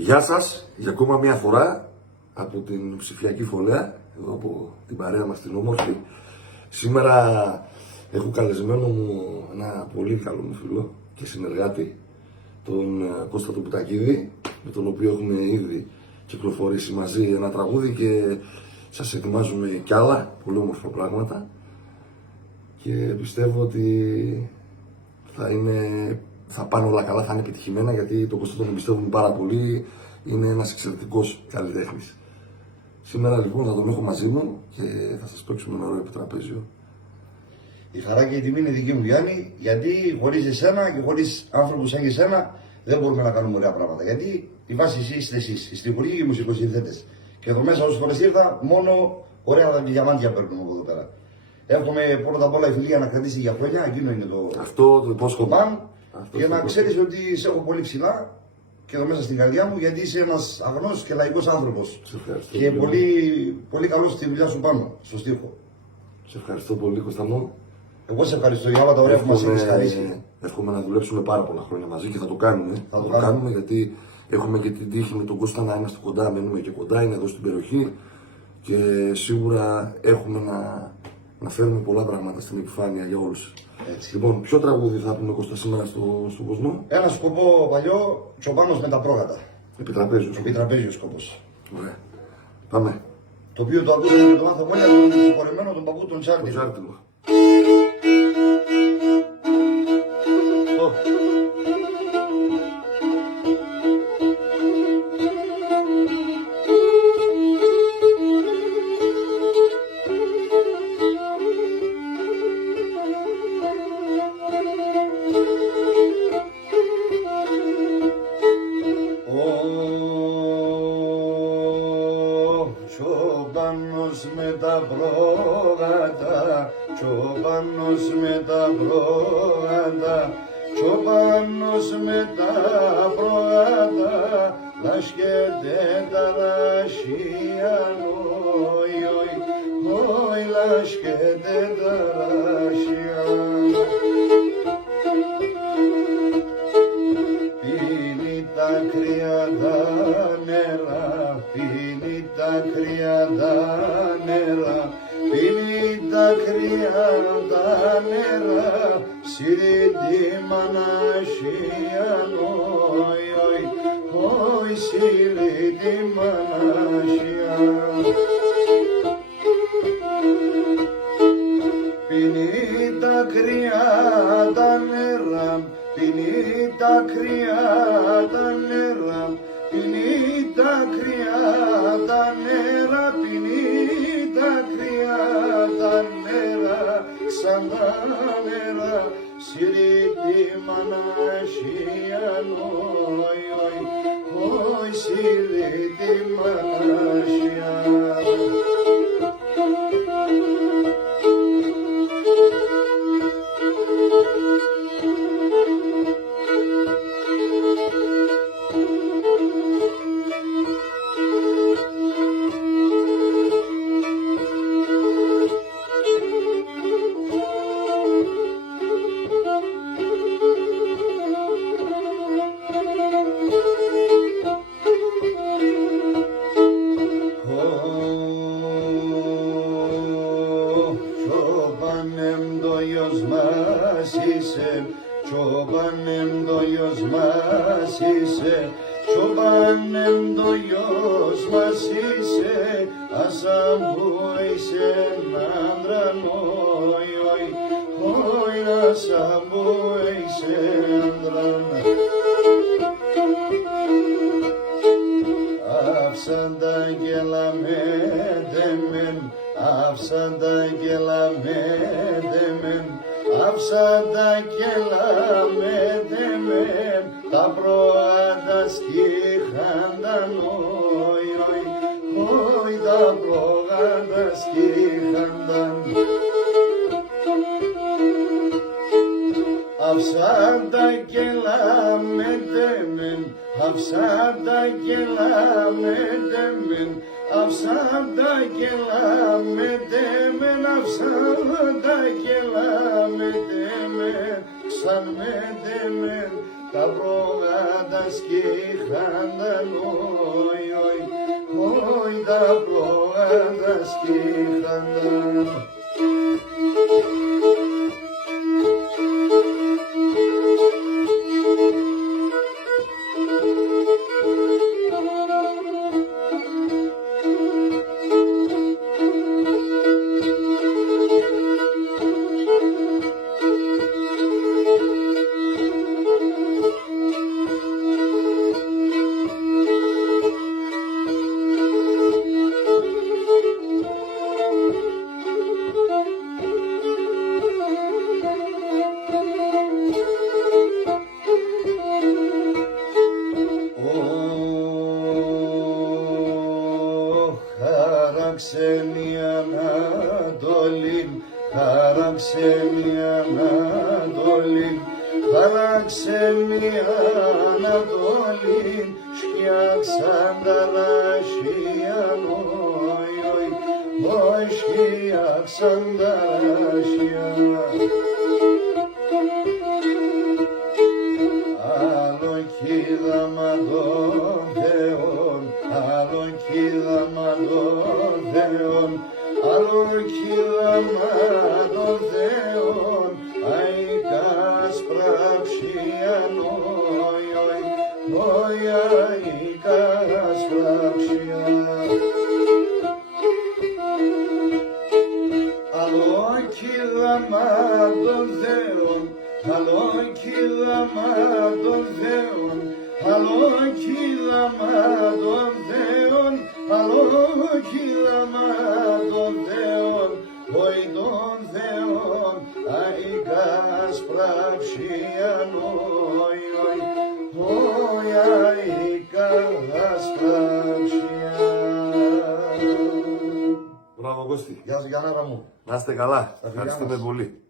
Γεια σας, για ακόμα μια φορά από την ψηφιακή φωλέα, εδώ από την παρέα μας την όμορφη. Σήμερα έχω καλεσμένο μου ένα πολύ καλό μου φίλο και συνεργάτη, τον Κώστα τον Πουτακίδη, με τον οποίο έχουμε ήδη κυκλοφορήσει μαζί ένα τραγούδι και σας ετοιμάζουμε κι άλλα πολύ όμορφα πράγματα και πιστεύω ότι θα πάνε όλα καλά, θα είναι επιτυχημένα, γιατί τον Κώστα τον εμπιστεύουμε πάρα πολύ, είναι ένας εξαιρετικός καλλιτέχνης. Σήμερα λοιπόν θα τον έχω μαζί μου και θα σας παίξουμε ένα ωραίο επιτραπέζιο. Η χαρά και η τιμή είναι δική μου, Γιάννη, γιατί χωρίς εσένα και χωρίς άνθρωπους σαν και εσένα δεν μπορούμε να κάνουμε ωραία πράγματα. Γιατί η βάση εσύ είστε εσείς, οι στιχουργοί και οι μουσικοσυνθέτες. Και εδώ μέσα όσες φορές ήρθα, μόνο ωραία διαμάντια παίρνουμε από εδώ πέρα. Εύχομαι πρώτα απ' όλα η φιλία να κρατήσει για χρόνια, εκείνο είναι αυτό το υπόσχομαι. Και να ξέρεις ότι σε έχω πολύ ψηλά και εδώ μέσα στην καρδιά μου, γιατί είσαι ένας αγνός και λαϊκός άνθρωπος. Και πολύ, πολύ καλός στη δουλειά σου πάνω, στο στίχο. Σε ευχαριστώ πολύ, Κώστα μου. Εγώ σε ευχαριστώ για όλα τα ωραία που μας έχεις χαρίσει. Εύχομαι να δουλέψουμε πάρα πολλά χρόνια μαζί και θα το κάνουμε. Θα το κάνουμε γιατί έχουμε και την τύχη με τον Κώστα να είμαστε κοντά, μένουμε και κοντά, είναι εδώ στην περιοχή και σίγουρα έχουμε να φέρουμε πολλά πράγματα στην επιφάνεια για όλους. Έτσι. Λοιπόν, ποιο τραγούδι θα πούμε, Κώστα, σήμερα στον κόσμο? Ένα σκοπό παλιό, Τσοπάνος με τα πρόγατα. Επιτραπέζιο. Σκοπός. Ωραία. Πάμε. Το οποίο το ακούσαμε με τον άνθρωπο, τον συγχωρεμένο, τον παππού, τον Τσάρτιλο. Τσοπάνος με τα πρόγατα, Τσοπάνος με τα πρόγατα, Τσοπάνος με τα πρόγατα, λάσκεται τα λάσια, όι, λάσκεται τα λάσια. Πίνει τα κρύα τα νερά, πίνει τα κρύα τα νερά, πίνει τα κρύα τα νερά, σύρει τη μανασία, όι, σύρει τη μανασία. Πίνει τα κρύα τα νερά, πίνει τα κρύα τα νερά, πίνει τα κρύα τα νερά, πίνει τα κρύα τα νερά, σαν τα νερά, σύρει τη μανασία, όι, σύρει τη μανασία. Τσοπάνεμ το γιος μας είσαι, τσοπάνεμ το γιος μας είσαι, ασαν που είσαι άντραν, όι, ασαν που είσαι άντραν. Άφησαν τα αγγέλα με δεμέν, άφησαν τα αγγέλα με δεμέν, άφησαν τα αγγέλα με δεμέν, τα προάντα στίχανταν, όι, τα προάντα στίχανταν. Άφησαν τα αγγέλα με δεμέν, άφησαν τα αγγέλα με δεμέν, άφησαν τα αγγέλα με δεμέν, άφησαν τα αγγέλα με δεμέν, σαν με δεμέν, τα προγάντα σκύχανταν, όι, τα προγάντα σκύχανταν. Χάραξε μια Ανατολή, χάραξε μια Ανατολή, χάραξε μια Ανατολή, σκιάξαν τα λαχεία, όι, σκιάξαν τα λαχεία. Άλλο κοίταμα των Θεών, άλλο κοίταμα των Θεών, άλλο κοίταμα των Θεών, αϊκάς πραξίαν, όι, αϊκάς πραξίαν. Άλλο κοίταμα των Θεών, άλλο κοίταμα των Θεών, άλλο κοίταμα των Θεών, άλλο κοίταμα των Θεών, όι των Θεών, αϊκάς πραξίαν, όι, αϊκάς πραξίαν. Μπράβο Κώστη. Γεια σου Γιάνναρα μου. Να είστε καλά. φιλιά Ευχαριστούμε μας. πολύ.